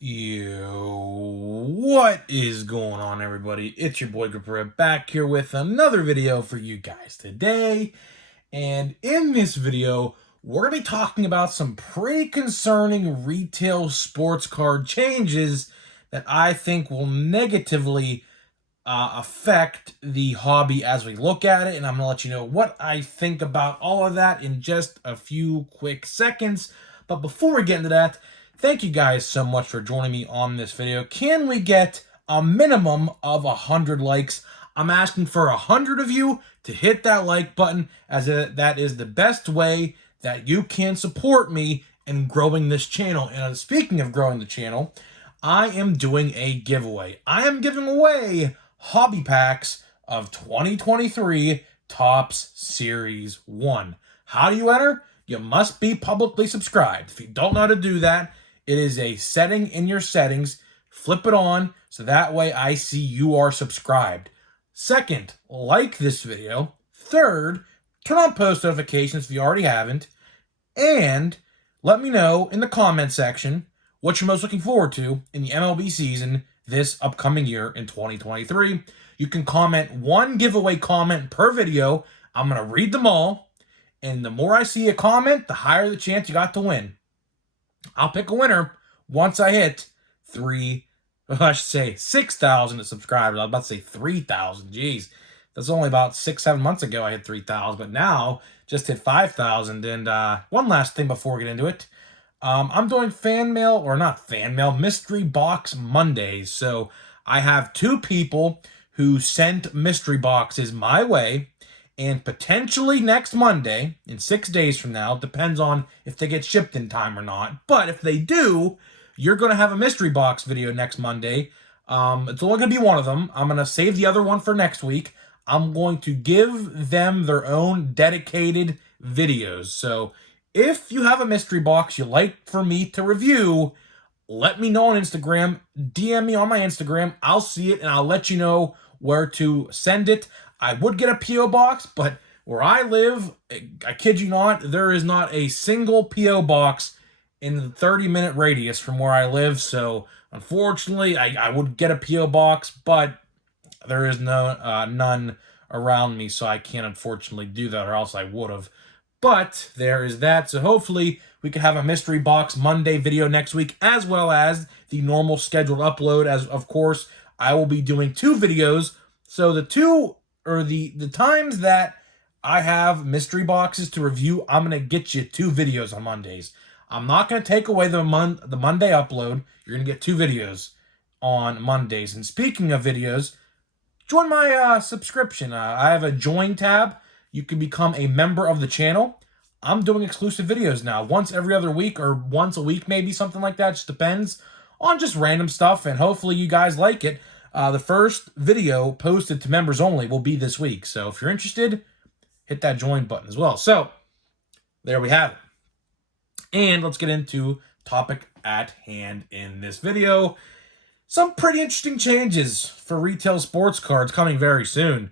What is going on, everybody? It's your boy Gabriel back here with another video for you guys today. And in this video, we're going to be talking about some pretty concerning retail sports card changes that I think will negatively affect the hobby as we look at it. And I'm going to let you know what I think about all of that in just a few quick seconds. But before we get into that, thank you guys so much for joining me on this video. Can we get a minimum of 100 likes? I'm asking for 100 of you to hit that like button, as that is the best way that you can support me in growing this channel. And speaking of growing the channel, I am doing a giveaway. I am giving away hobby packs of 2023 Topps Series 1. How do you enter? You must be publicly subscribed. If you don't know how to do that, it is a setting in your settings. Flip it on so that way I see you are subscribed. Second, like this video. Third, turn on post notifications if you already haven't. And let me know in the comment section what you're most looking forward to in the MLB season this upcoming year in 2023. You can comment one giveaway comment per video. I'm going to read them all. And the more I see a comment, the higher the chance you got to win. I'll pick a winner once I hit 6,000 subscribers. I was about to say 3,000. Jeez. That's only about 6-7 months ago I hit 3,000. But now, just hit 5,000. And one last thing before we get into it. I'm doing mystery box Mondays. So I have 2 people who sent mystery boxes my way, and potentially next Monday, in 6 days from now, depends on if they get shipped in time or not. But if they do, you're going to have a mystery box video next Monday. It's only going to be one of them. I'm going to save the other one for next week. I'm going to give them their own dedicated videos. So if you have a mystery box you'd like for me to review, let me know on Instagram. DM me on my Instagram. I'll see it and I'll let you know where to send it. I would get a P.O. box, but where I live, I kid you not, there is not a single P.O. box in the 30-minute radius from where I live. So unfortunately, I would get a P.O. box, but there is none around me, so I can't unfortunately do that, or else I would have. But there is that. So hopefully we can have a mystery box Monday video next week, as well as the normal scheduled upload. As of course, I will be doing 2 videos. So the times that I have mystery boxes to review, I'm gonna get you 2 videos on Mondays. I'm not gonna take away the Monday upload. You're gonna get 2 videos on Mondays. And speaking of videos, join my subscription. I have a join tab. You can become a member of the channel. I'm doing exclusive videos now, once every other week or once a week, maybe something like that. Just depends on just random stuff, and hopefully you guys like it. The first video posted to members only will be this week. So if you're interested, hit that join button as well. So there we have it. And let's get into topic at hand in this video. Some pretty interesting changes for retail sports cards coming very soon.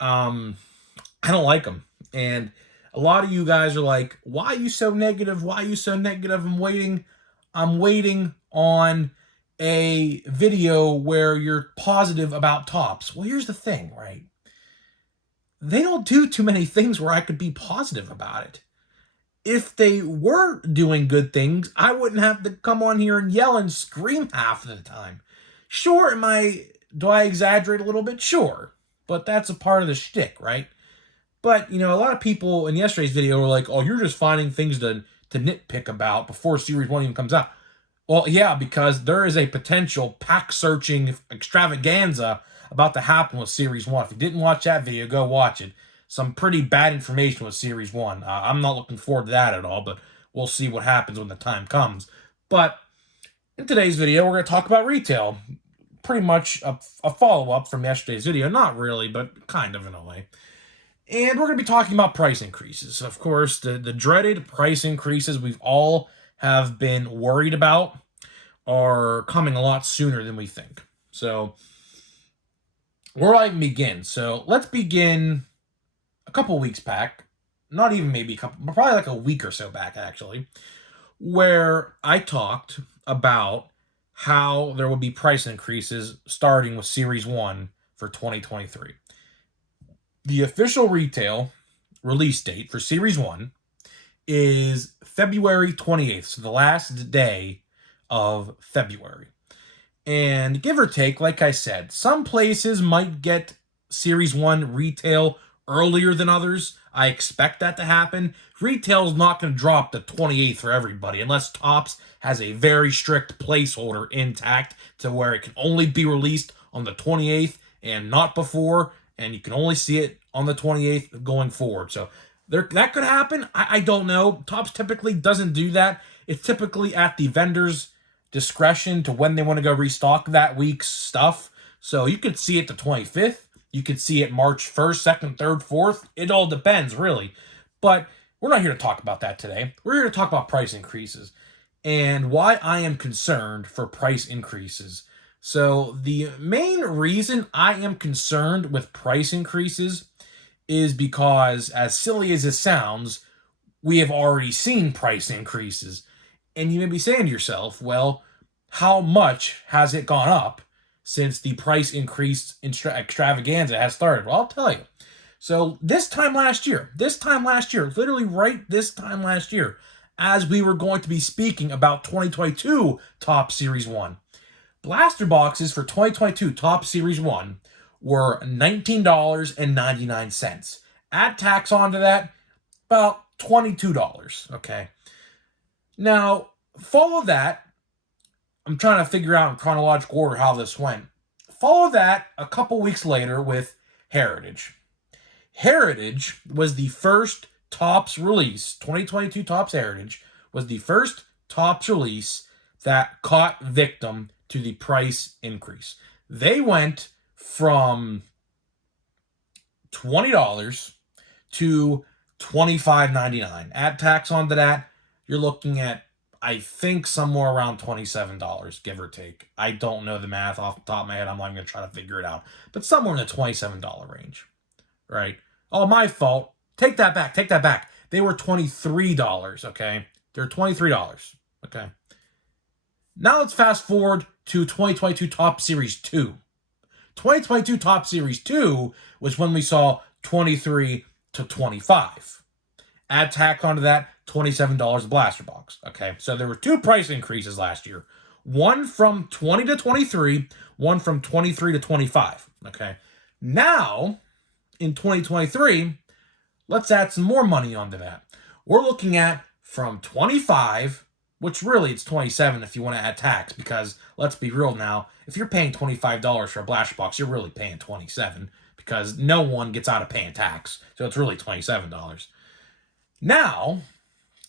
I don't like them. And a lot of you guys are like, why are you so negative? Why are you so negative? I'm waiting on a video where you're positive about Topps. Well, here's the thing, right? They don't do too many things where I could be positive about it. If they were doing good things, I wouldn't have to come on here and yell and scream half of the time. Sure, do I exaggerate a little bit? Sure. But that's a part of the shtick, right? But, a lot of people in yesterday's video were like, oh, you're just finding things to nitpick about before Series 1 even comes out. Well, yeah, because there is a potential pack-searching extravaganza about to happen with Series 1. If you didn't watch that video, go watch it. Some pretty bad information with Series 1. I'm not looking forward to that at all, but we'll see what happens when the time comes. But in today's video, we're going to talk about retail. Pretty much a follow-up from yesterday's video. Not really, but kind of in a way. And we're going to be talking about price increases. Of course, the dreaded price increases we've all have been worried about are coming a lot sooner than we think. So, where do I even begin? So, let's begin a couple weeks back. Not even maybe a couple, but probably like a week or so back, actually, where I talked about how there will be price increases starting with Series 1 for 2023. The official retail release date for Series 1 is February 28th, so the last day of February. And give or take, like I said, some places might get Series 1 retail earlier than others. I expect that to happen. Retail's not going to drop the 28th for everybody unless Topps has a very strict placeholder intact to where it can only be released on the 28th and not before, and you can only see it on the 28th going forward. So that could happen. I don't know. Topps typically doesn't do that. It's typically at the vendor's discretion to when they want to go restock that week's stuff. So you could see it the 25th. You could see it March 1st, 2nd, 3rd, 4th. It all depends, really. But we're not here to talk about that today. We're here to talk about price increases and why I am concerned for price increases. So the main reason I am concerned with price increases is because, as silly as it sounds, we have already seen price increases. And you may be saying to yourself, well, how much has it gone up since the price increase extravaganza has started? Well, I'll tell you. So this time last year, literally right this time last year, as we were going to be speaking about 2022 Topps Series 1, blaster boxes for 2022 Topps Series 1 were $19.99. Add tax onto that, about $22, okay? Now, follow that. I'm trying to figure out in chronological order how this went. Follow that a couple weeks later with Heritage. Heritage was the first Topps release, 2022 Topps Heritage was the first Topps release that caught victim to the price increase. They went from $20 to $25.99. Add tax onto that, you're looking at, I think, somewhere around $27, give or take. I don't know the math off the top of my head. I'm not going to try to figure it out. But somewhere in the $27 range, right? Oh, my fault. Take that back. They were $23, okay? They're $23, okay? Now let's fast forward to 2022 Topps Series 2. 2022 Topps Series 2 was when we saw 23 to 25. Add tax onto that, $27 a blaster box. Okay, so there were two price increases last year. One from 20 to 23, one from 23 to 25. Okay, now in 2023, let's add some more money onto that. We're looking at from 25, which really it's 27 if you want to add tax, because let's be real now, if you're paying $25 for a blaster box, you're really paying 27 because no one gets out of paying tax. So it's really $27. Now,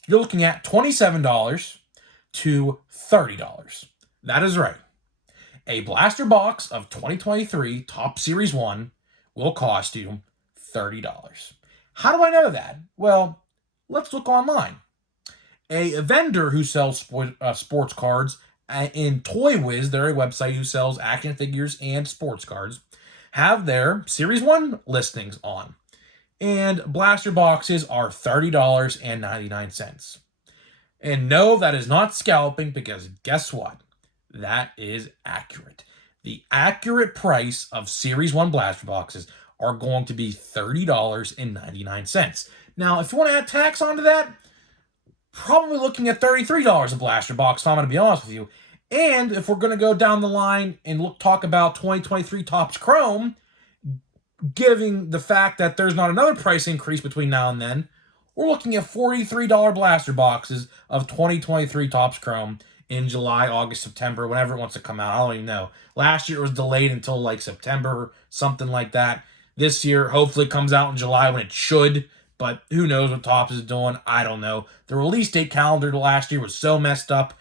you're looking at $27 to $30. That is right. A blaster box of 2023 Topps Series 1 will cost you $30. How do I know that? Well, let's look online. A vendor who sells sports cards in Toy Wiz, they're a website who sells action figures and sports cards, have their Series 1 listings on. And blaster boxes are $30.99. And no, that is not scalping, because guess what? That is accurate. The accurate price of Series 1 blaster boxes are going to be $30.99. Now, if you want to add tax onto that, probably looking at $33 a blaster box, so I'm going to be honest with you. And if we're going to go down the line and talk about 2023 Topps Chrome, giving the fact that there's not another price increase between now and then, we're looking at $43 blaster boxes of 2023 Topps Chrome in July, August, September, whenever it wants to come out. I don't even know. Last year it was delayed until like September, something like that. This year, hopefully it comes out in July when it should, but who knows what Topps is doing. I don't know. The release date calendar last year was so messed up.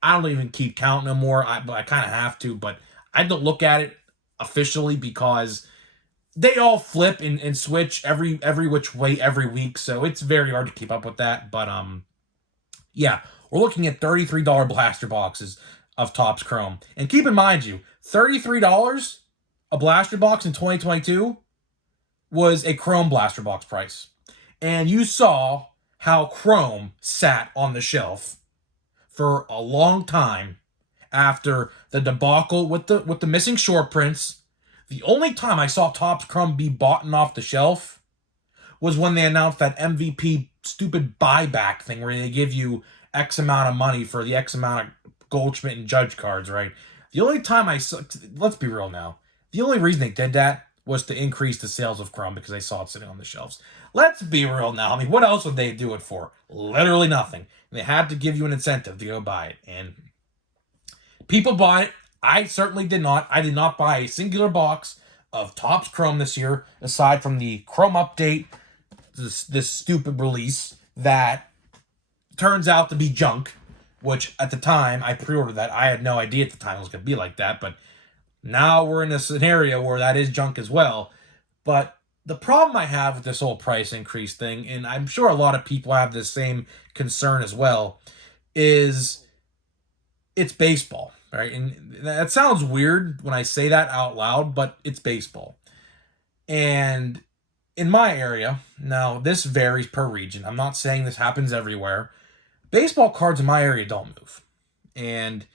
I don't even keep count no more. I kind of have to, but I don't look at it officially because they all flip and switch every which way every week, so it's very hard to keep up with that. But yeah, we're looking at $33 blaster boxes of Topps Chrome. And keep in mind, $33 a blaster box in 2022 was a Chrome blaster box price. And you saw how Chrome sat on the shelf for a long time after the debacle with the missing short prints. The only time I saw Topps Chrome be bought off the shelf was when they announced that MVP stupid buyback thing where they give you X amount of money for the X amount of Goldschmidt and Judge cards, right? The only time I saw, let's be real now, the only reason they did that was to increase the sales of Chrome because they saw it sitting on the shelves. Let's be real now. I mean, what else would they do it for? Literally nothing. And they had to give you an incentive to go buy it. And people bought it. I certainly did not. I did not buy a singular box of Topps Chrome this year, aside from the Chrome update, this stupid release that turns out to be junk, which at the time I pre-ordered that. I had no idea at the time it was going to be like that, but now we're in a scenario where that is junk as well. But the problem I have with this whole price increase thing, and I'm sure a lot of people have the same concern as well, is it's baseball, right? And that sounds weird when I say that out loud, but it's baseball. And in my area, now this varies per region. I'm not saying this happens everywhere. Baseball cards in my area don't move. And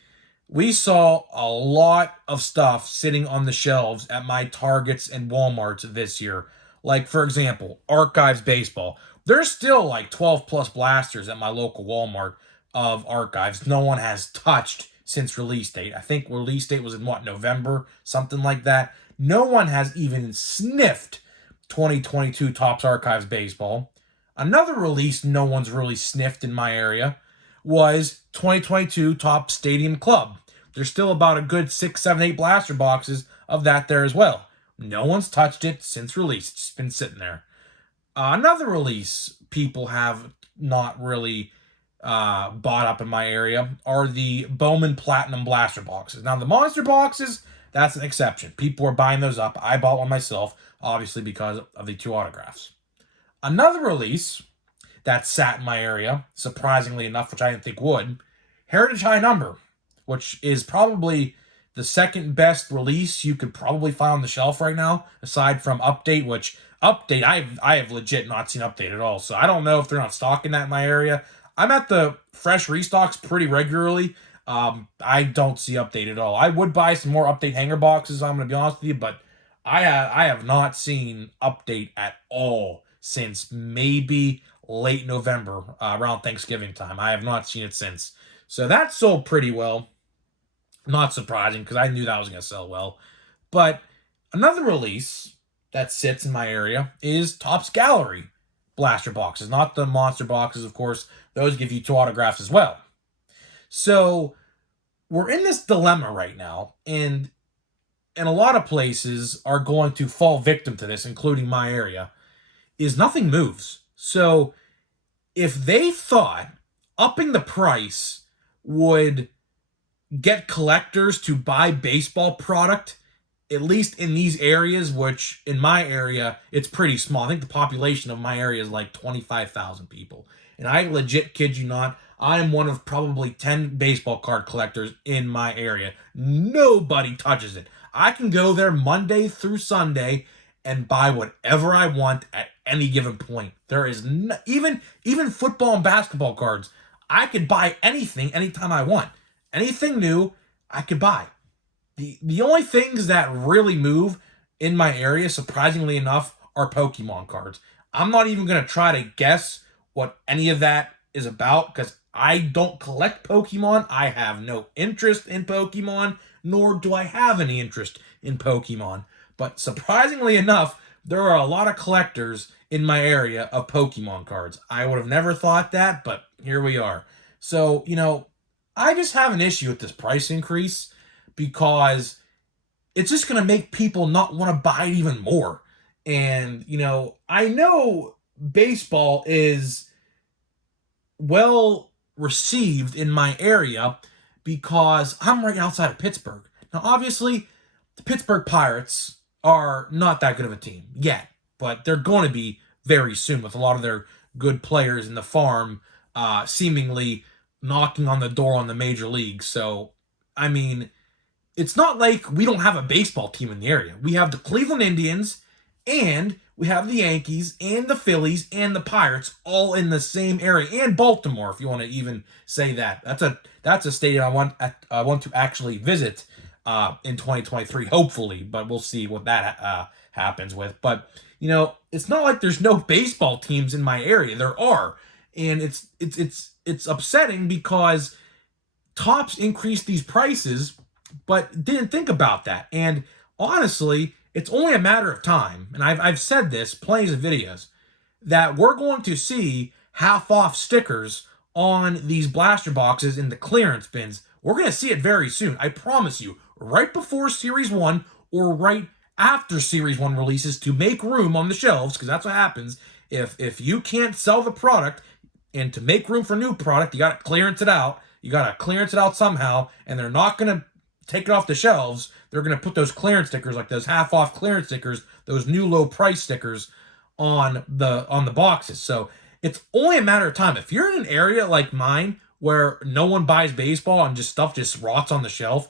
we saw a lot of stuff sitting on the shelves at my Targets and Walmarts this year. Like, for example, Archives Baseball. There's still like 12 plus blasters at my local Walmart of Archives. No one has touched since release date. I think release date was in November, something like that. No one has even sniffed 2022 Topps Archives Baseball. Another release no one's really sniffed in my area was 2022 Topps Stadium Club. There's still about a good 6, 7, 8 blaster boxes of that there as well. No one's touched it since release. It's been sitting there. Another release people have not really bought up in my area are the Bowman Platinum blaster boxes. Now, the monster boxes, that's an exception. People are buying those up. I bought one myself, obviously because of the 2 autographs. Another release that sat in my area, surprisingly enough, which I didn't think would, Heritage High Number, which is probably the second best release you could probably find on the shelf right now, aside from Update, which Update, I have legit not seen Update at all, so I don't know if they're not stocking that in my area. I'm at the fresh restocks pretty regularly. I don't see Update at all. I would buy some more Update hanger boxes, I'm going to be honest with you, but I have not seen Update at all since maybe late November, around Thanksgiving time. I have not seen it since. So that sold pretty well. Not surprising, because I knew that was going to sell well. But another release that sits in my area is Topps Gallery blaster boxes. Not the monster boxes, of course. Those give you 2 autographs as well. So we're in this dilemma right now, and a lot of places are going to fall victim to this, including my area, is nothing moves. So if they thought upping the price would get collectors to buy baseball product, at least in these areas, which in my area, it's pretty small. I think the population of my area is like 25,000 people. And I legit kid you not, I am one of probably 10 baseball card collectors in my area. Nobody touches it. I can go there Monday through Sunday and buy whatever I want at any given point. There is even football and basketball cards. I could buy anything anytime I want. Anything new, I could buy. The only things that really move in my area, surprisingly enough, are Pokemon cards. I'm not even going to try to guess what any of that is about because I don't collect Pokemon. I have no interest in Pokemon, nor do I have any interest in Pokemon. But surprisingly enough, there are a lot of collectors in my area of Pokemon cards. I would have never thought that, but here we are. So, I just have an issue with this price increase because it's just going to make people not want to buy it even more. And, I know baseball is well received in my area because I'm right outside of Pittsburgh. Now, obviously, the Pittsburgh Pirates are not that good of a team yet, but they're going to be very soon with a lot of their good players in the farm seemingly knocking on the door on the major leagues. So, I mean, it's not like we don't have a baseball team in the area. We have the Cleveland Indians And we have the Yankees and the Phillies and the Pirates all in the same area, and Baltimore, if you want to even say that. That's a stadium I want to actually visit in 2023, hopefully, but we'll see what that happens with. But it's not like there's no baseball teams in my area. There are, and it's upsetting because Topps increased these prices, but didn't think about that. And honestly, it's only a matter of time. And I've said this plenty of videos that we're going to see half off stickers on these blaster boxes in the clearance bins. We're going to see it very soon. I promise you, right before Series 1 or right after Series 1 releases, to make room on the shelves, because that's what happens. If you can't sell the product, and to make room for new product, you got to clearance it out. You got to clearance it out somehow, and they're not going to take it off the shelves. They're going to put those clearance stickers, like those half off clearance stickers, those new low price stickers on the boxes. So it's only a matter of time. If you're in an area like mine where no one buys baseball and just stuff just rots on the shelf,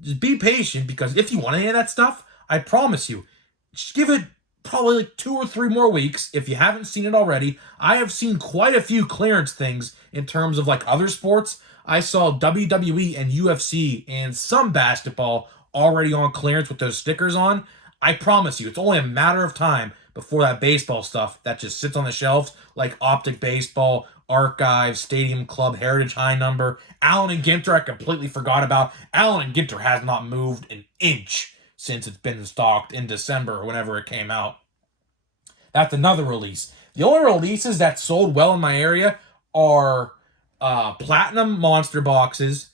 just be patient, because if you want any of that stuff, I promise you, just give it probably like 2 or 3 more weeks. If you haven't seen it already, I have seen quite a few clearance things in terms of like other sports. I saw WWE and UFC and some basketball already on clearance with those stickers on. I promise you, it's only a matter of time before that baseball stuff that just sits on the shelves, like Optic Baseball, Archive, Stadium Club, Heritage High Number, Allen and Ginter, I completely forgot about. Allen and Ginter has not moved an inch since it's been stocked in December or whenever it came out. That's another release. The only releases that sold well in my area are Platinum Monster boxes,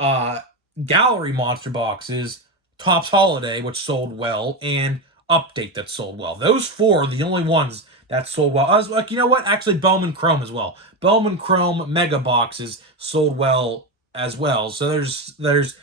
Gallery Monster boxes, Topps Holiday, which sold well, and Update that sold well. Those 4 are the only ones that sold well. I was like, you know what? Actually, Bowman Chrome as well. Bowman Chrome Mega boxes sold well as well. So there's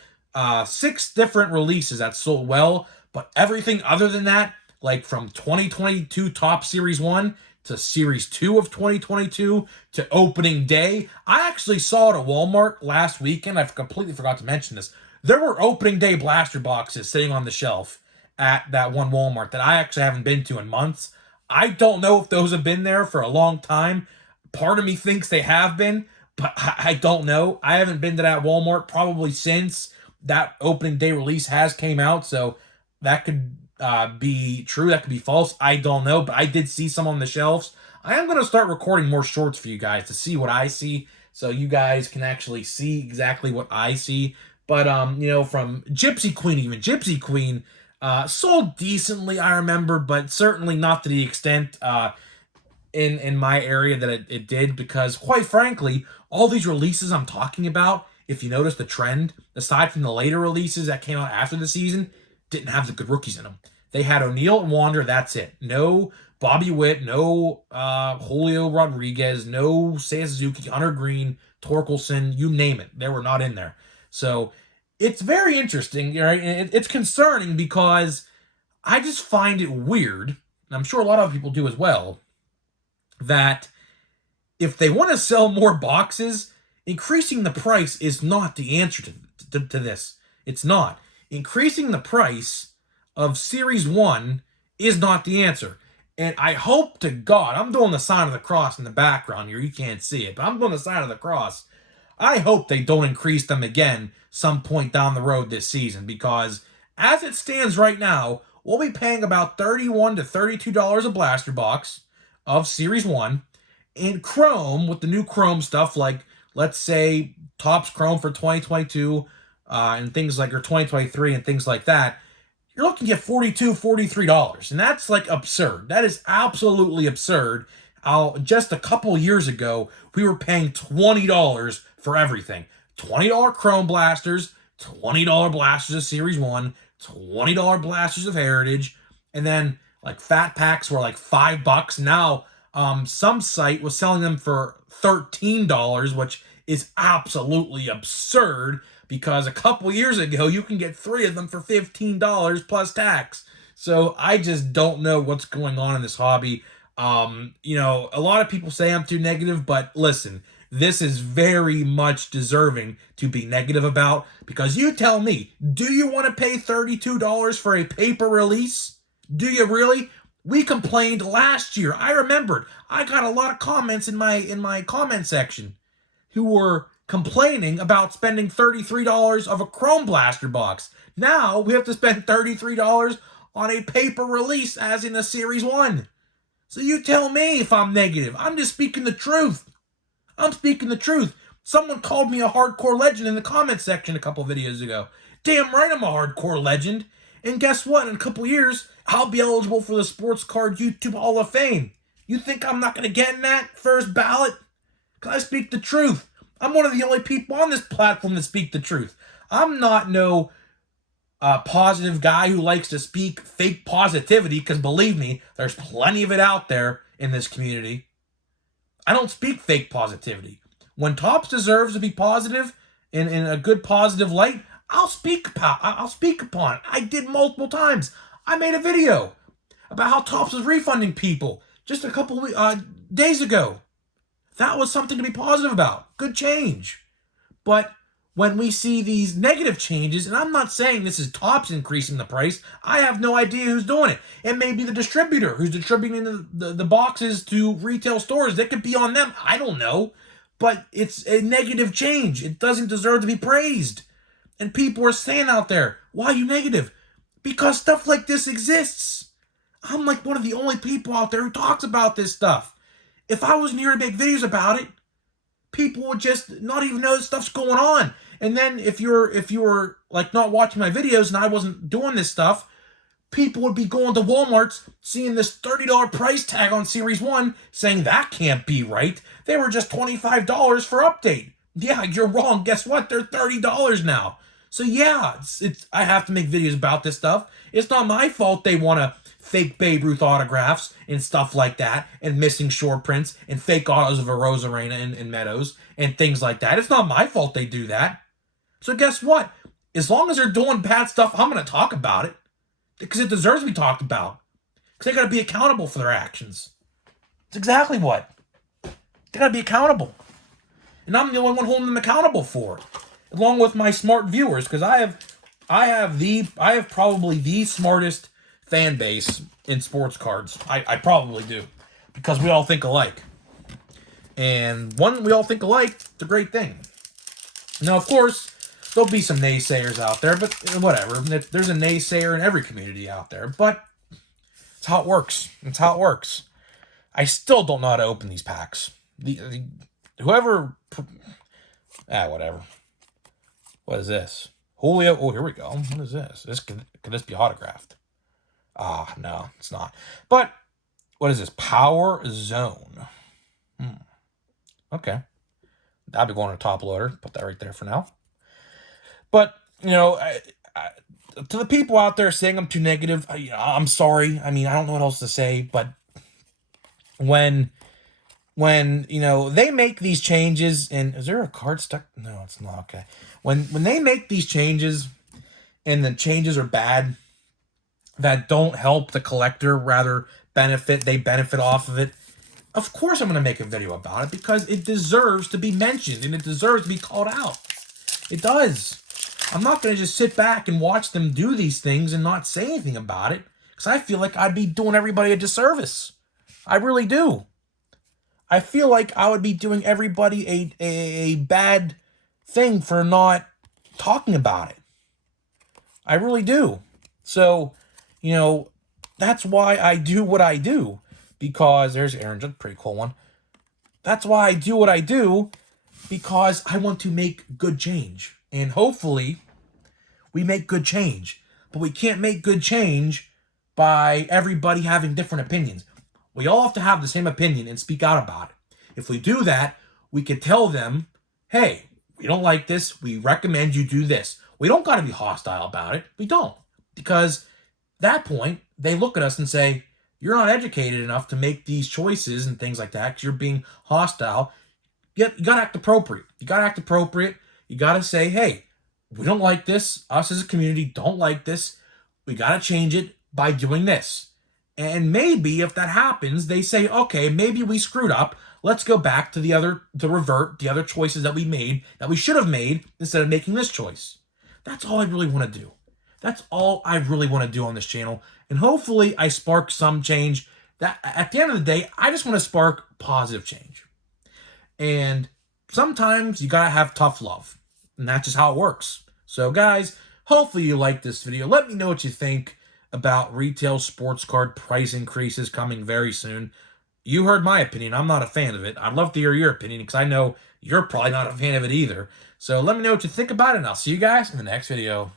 6 different releases that sold well, but everything other than that, like from 2022 Topps Series 1 to Series 2 of 2022 to opening day. I actually saw it at Walmart last weekend. I completely forgot to mention this. There were opening day blaster boxes sitting on the shelf at that one Walmart that I actually haven't been to in months. I don't know if those have been there for a long time. Part of me thinks they have been, but I don't know. I haven't been to that Walmart probably since that opening day release has came out, so that could be true, that could be false, I don't know, but I did see some on the shelves. I am going to start recording more shorts for you guys to see what I see, so you guys can actually see exactly what I see. But from Gypsy Queen, even Gypsy Queen sold decently, I remember, but certainly not to the extent in my area that it did, because quite frankly, all these releases I'm talking about, if you notice the trend, aside from the later releases that came out after the season, didn't have the good rookies in them. They had O'Neill and Wander, that's it. No Bobby Witt, no Julio Rodriguez, no Seiya Suzuki, Hunter Green, Torkelson, you name it. They were not in there. So it's very interesting, right? And it's concerning because I just find it weird, and I'm sure a lot of people do as well, that if they want to sell more boxes, increasing the price is not the answer to this. It's not. Increasing the price of Series 1 is not the answer. And I hope to God, I'm doing the sign of the cross in the background here. You can't see it, but I'm doing the sign of the cross. I hope they don't increase them again some point down the road this season, because as it stands right now, we'll be paying about $31 to $32 a blaster box of Series 1. And Chrome, with the new Chrome stuff, like let's say Topps Chrome for 2022 and things like, or 2023 and things like that, you're looking at $42, $43. And that's like absurd. That is absolutely absurd. Just a couple years ago, we were paying $20 for everything. $20 Chrome blasters, $20 blasters of Series 1, $20 blasters of Heritage, and then like fat packs were like $5. Now, some site was selling them for $13, which is absolutely absurd, because a couple years ago, you can get 3 of them for $15 plus tax. So I just don't know what's going on in this hobby. A lot of people say I'm too negative, but listen, this is very much deserving to be negative about, because you tell me, do you want to pay $32 for a paper release? Do you really? We complained last year. I remembered. I got a lot of comments in my comment section who were complaining about spending $33 of a Chrome Blaster box. Now we have to spend $33 on a paper release as in a Series 1. So you tell me if I'm negative. I'm just speaking the truth. I'm speaking the truth. Someone called me a hardcore legend in the comment section a couple videos ago. Damn right I'm a hardcore legend. And guess what? In a couple years, I'll be eligible for the Sports Card YouTube Hall of Fame. You think I'm not going to get in that first ballot? Because I speak the truth. I'm one of the only people on this platform that speak the truth. I'm not no positive guy who likes to speak fake positivity, because believe me, there's plenty of it out there in this community. I don't speak fake positivity. When Topps deserves to be positive in a good positive light, I'll speak upon it. I did multiple times. I made a video about how Topps was refunding people just a couple days ago. That was something to be positive about. Good change. But when we see these negative changes, and I'm not saying this is Topps increasing the price, I have no idea who's doing it. It may be the distributor who's distributing the boxes to retail stores. That could be on them. I don't know. But it's a negative change. It doesn't deserve to be praised. And people are saying out there, why are you negative? Because stuff like this exists. I'm like one of the only people out there who talks about this stuff. If I wasn't here to make videos about it, people would just not even know this stuff's going on. And then if you're like not watching my videos and I wasn't doing this stuff, people would be going to Walmart's, seeing this $30 price tag on Series 1, saying that can't be right. They were just $25 for update. Yeah, you're wrong. Guess what? They're $30 now. So yeah, it's I have to make videos about this stuff. It's not my fault they want to fake Babe Ruth autographs and stuff like that, and missing short prints and fake autos of Arozarena and Meadows and things like that. It's not my fault they do that. So guess what? As long as they're doing bad stuff, I'm going to talk about it because it deserves to be talked about. Because they got to be accountable for their actions. It's exactly what. They got to be accountable. And I'm the only one holding them accountable for it, along with my smart viewers, because I have probably the smartest fan base in sports cards. I probably do, because we all think alike. And when we all think alike, it's a great thing. Now, of course, there'll be some naysayers out there, but whatever. There's a naysayer in every community out there, but it's how it works. It's how it works. I still don't know how to open these packs. Whatever. Whatever. What is this? Julio. Oh, here we go. What is this? Could this be autographed? No, it's not. But what is this? Power Zone. Okay. That'll be going to top loader. Put that right there for now. But, you know, to the people out there saying I'm too negative, I'm sorry. I mean, I don't know what else to say, but when they make these changes, and is there a card stuck? No, it's not. Okay. When they make these changes and the changes are bad, that don't help the collector, rather they benefit off of it, of course I'm going to make a video about it, because it deserves to be mentioned and it deserves to be called out. It does. I'm not going to just sit back and watch them do these things and not say anything about it, because I feel like I'd be doing everybody a disservice. I really do. I feel like I would be doing everybody a bad thing for not talking about it. I really do. So, that's why I do what I do. Because there's Aaron Judge, pretty cool one. That's why I do what I do, because I want to make good change. And hopefully we make good change. But we can't make good change by everybody having different opinions. We all have to have the same opinion and speak out about it. If we do that, we can tell them, hey, we don't like this. We recommend you do this. We don't got to be hostile about it. We don't. Because at that point, they look at us and say, you're not educated enough to make these choices and things like that, because you're being hostile. You got to act appropriate. You got to say, hey, we don't like this. Us as a community don't like this. We got to change it by doing this. And maybe if that happens, they say, okay, maybe we screwed up. Let's go back to the other choices that we made, that we should have made, instead of making this choice. That's all I really want to do. That's all I really want to do on this channel. And and hopefully I spark some change. That at the end of the day, I just want to spark positive change. And sometimes you gotta have tough love, and that's just how it works. So guys, hopefully you like this video. Let me know what you think about retail sports card price increases coming very soon. You heard my opinion. I'm not a fan of it. I'd love to hear your opinion because I know you're probably not a fan of it either. So let me know what you think about it, and I'll see you guys in the next video.